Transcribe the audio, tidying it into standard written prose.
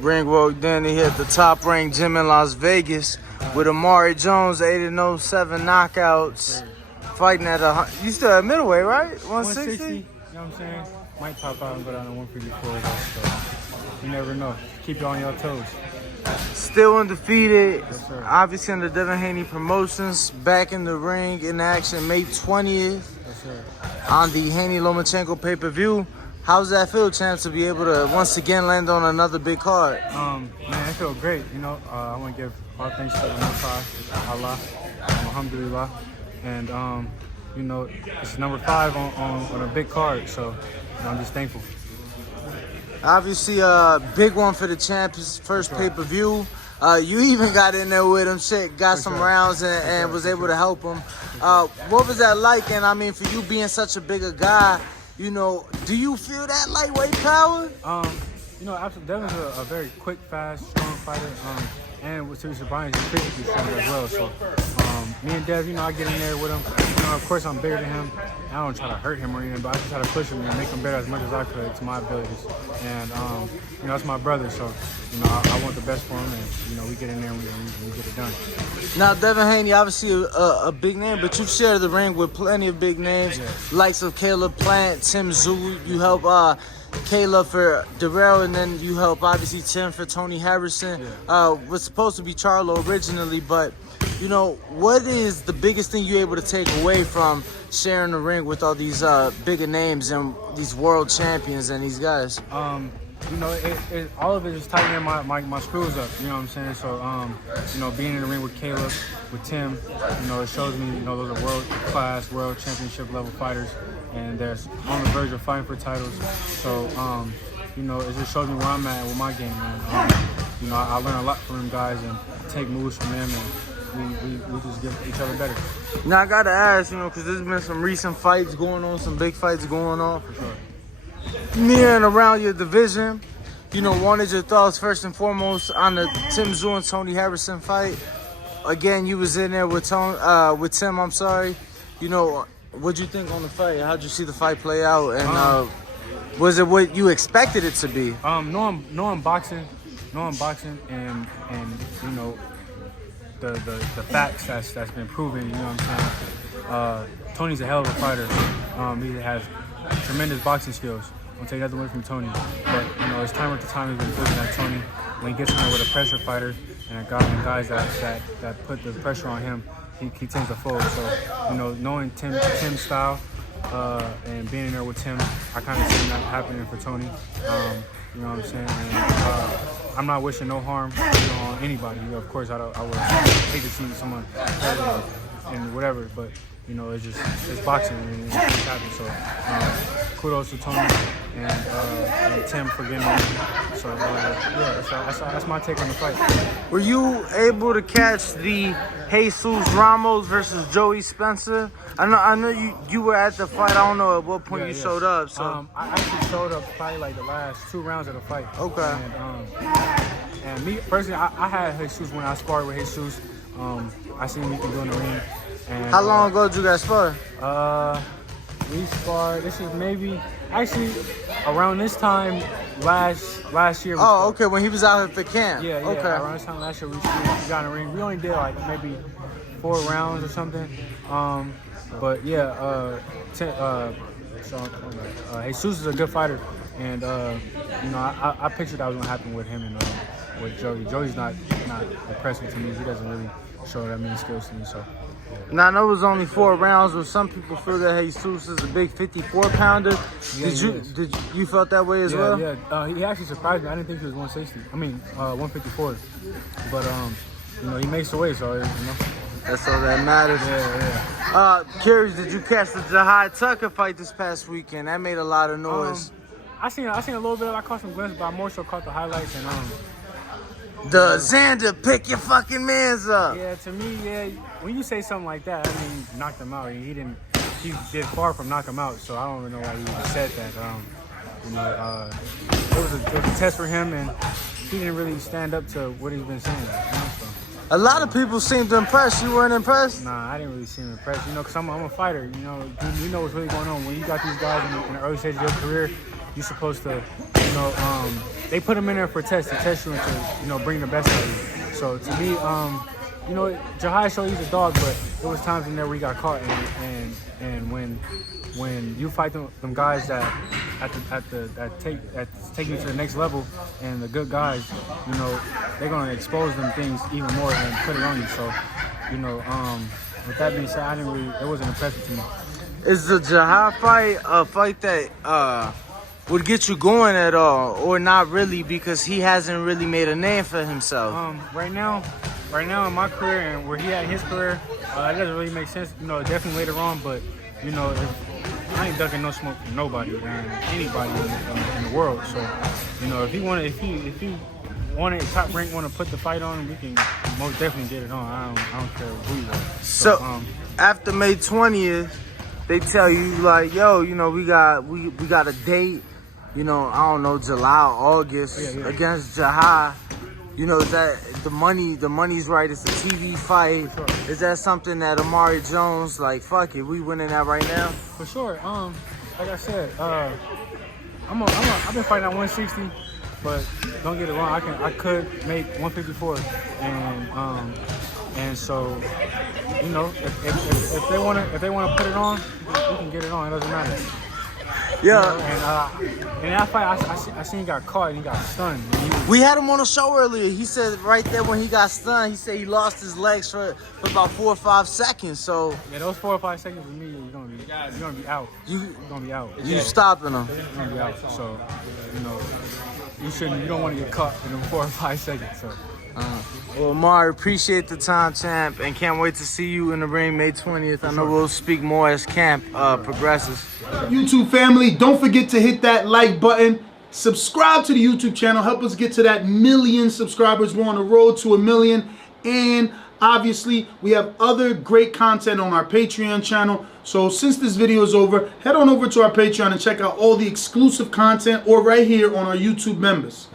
Ring World Danny here at the Top Rank Gym in Las Vegas with Amari Jones, 8-0, 7 knockouts. Fighting at you still at middleweight, right? 160? You know what I'm saying? Might pop out and go down to 154. So you never know. Keep you on your toes. Still undefeated. Yes, sir. Obviously under Devin Haney Promotions. Back in the ring in action May 20th. Yes, sir. On the Haney-Lomachenko pay-per-view. How's that feel, champ, to be able to once again land on another big card? Man, I feel great. You know, I want to give all thanks to the Most High, Allah, Alhamdulillah, and you know, it's number 5 on a big card, so you know, I'm just thankful. Obviously, a big one for the champ, his first pay-per-view. You even got in there with him, got some rounds and was able to help him. What was that like? And I mean, for you being such a bigger guy, you know, do you feel that lightweight power? You know, absolutely. Devin's a very quick, fast, strong fighter. And with Tsyzu Brian, he's physically strong as well. So, me and Dev, you know, I get in there with him. You know, of course, I'm bigger than him. I don't try to hurt him or anything, but I just try to push him and make him better as much as I could to my abilities. And, you know, that's my brother, so, you know, I want the best for him. And, you know, we get in there and we get it done. Now, Devin Haney, obviously a big name, but you've shared the ring with plenty of big names, likes of Caleb Plant, Tsyzu. You help Caleb for Darrell, and then you help obviously Tim for Tony Harrison. Was supposed to be Charlo originally, but you know, what is the biggest thing you're able to take away from sharing the ring with all these bigger names and these world champions and these guys? You know, all of it is tightening my screws up, you know what I'm saying? So, you know, being in the ring with Caleb, with Tim, you know, it shows me, you know, those are world-class, world championship level fighters, and they're on the verge of fighting for titles. So, you know, it just shows me where I'm at with my game, man. You know, I learn a lot from them guys and take moves from them, and we just get each other better. Now, I got to ask, you know, because there's been some recent fights going on, some big fights going on. For sure. Near and around your division, you know, wanted your thoughts first and foremost on the Tsyzu and Tony Harrison fight. Again, you was in there with Tim. I'm sorry. You know, what'd you think on the fight? How'd you see the fight play out? And was it what you expected it to be? Knowing boxing, and you know the facts that's been proven. You know what I'm saying? Tony's a hell of a fighter. He has tremendous boxing skills. I'll take nothing away from Tony, but you know, his time at the time has been looking at Tony. When he gets in there with a pressure fighter and guys that put the pressure on him, he tends to fold. So, you know, knowing Tim's style and being in there with Tim, I kind of seen that happening for Tony. You know what I'm saying? And, I'm not wishing no harm, you know, on anybody. You know, of course, I would hate to see someone hurt and whatever, but you know, it's boxing and it's happening. So kudos to Tony and Tim for getting on. So yeah, that's my take on the fight. Were you able to catch the Jesus Ramos versus Joey Spencer? I know you were at the fight. I don't know at what point you showed up. So I actually showed up probably like the last 2 rounds of the fight. Okay. And me personally, I had Jesus when I sparred with Jesus. I seen what he can do in the ring. And, how long ago did you guys spar? We sparred. This is maybe actually around this time last year. Oh, okay. When he was out at the camp. Yeah. Okay. Around this time last year, we got in the ring. We only did like maybe 4 rounds or something. But yeah, Jesus is a good fighter, and you know, I pictured that was gonna happen with him and with Joey. Joey's not impressive to me. He doesn't really show that many skills to me. So. Now, I know it was only 4 rounds, but some people feel that Jesus is a big 54-pounder. Did you felt that way as well? Yeah. He actually surprised me. I didn't think he was 160. I mean, 154. But you know, he makes the weight, so you know. That's all that matters. Yeah. Curious, did you catch the Jahi Tucker fight this past weekend? That made a lot of noise. I seen a little bit. I caught some glimpses, but I more so caught the highlights and the Xander, pick your fucking mans up. Yeah, to me, yeah. When you say something like that, I mean, he knocked him out. He did far from knock him out. So I don't even know why he even said that. You know, it was a test for him, and he didn't really stand up to what he's been saying. You know, so. A lot of people seemed impressed. You weren't impressed? Nah, I didn't really seem impressed. You know, because I'm a fighter. You know what's really going on. When you got these guys in the early stage of your career, you're supposed to, you know, they put him in there for tests to test you and to, you know, bring the best out of you. So to me, you know, Jahi showed he's a dog, but there was times in there where he got caught, and when you fight them guys that take you to the next level, and the good guys, you know, they're gonna expose them things even more and put it on you. So, you know, with that being said, it wasn't impressive to me. Is the Jahi fight a fight that would get you going at all, or not really, because he hasn't really made a name for himself? Right now in my career and where he at in his career, it doesn't really make sense. You know, definitely later on, but you know, I ain't ducking no smoke from nobody and anybody in the world. So, you know, if he wanted Top Rank want to put the fight on, we can most definitely get it on. I don't care who you are. So after May 20th, they tell you like, yo, you know, we got a date, you know, I don't know, July or August against Jahi. You know, is that the money's right? It's a TV fight. Sure. Is that something that Amari Jones, like, fuck it, we winning that right now? For sure. Like I said, I've been fighting at 160, but don't get it wrong, I could make 154, and so, you know, if they wanna put it on, we can get it on. It doesn't matter. Yeah. You know, and in that fight, I seen he got caught and he got stunned. We had him on a show earlier. He said right there when he got stunned, he said he lost his legs for about 4 or 5 seconds. So yeah, those 4 or 5 seconds with me, you're gonna be out. You're gonna be out. You stopping him. You're gonna be out. So, you know, you don't want to get caught in them 4 or 5 seconds. So. Well, Amari, appreciate the time, champ, and can't wait to see you in the ring May 20th. I know we'll speak more as camp progresses. YouTube family, don't forget to hit that like button. Subscribe to the YouTube channel. Help us get to that 1 million subscribers. We're on the road to 1 million. And obviously, we have other great content on our Patreon channel. So since this video is over, head on over to our Patreon and check out all the exclusive content, or right here on our YouTube members.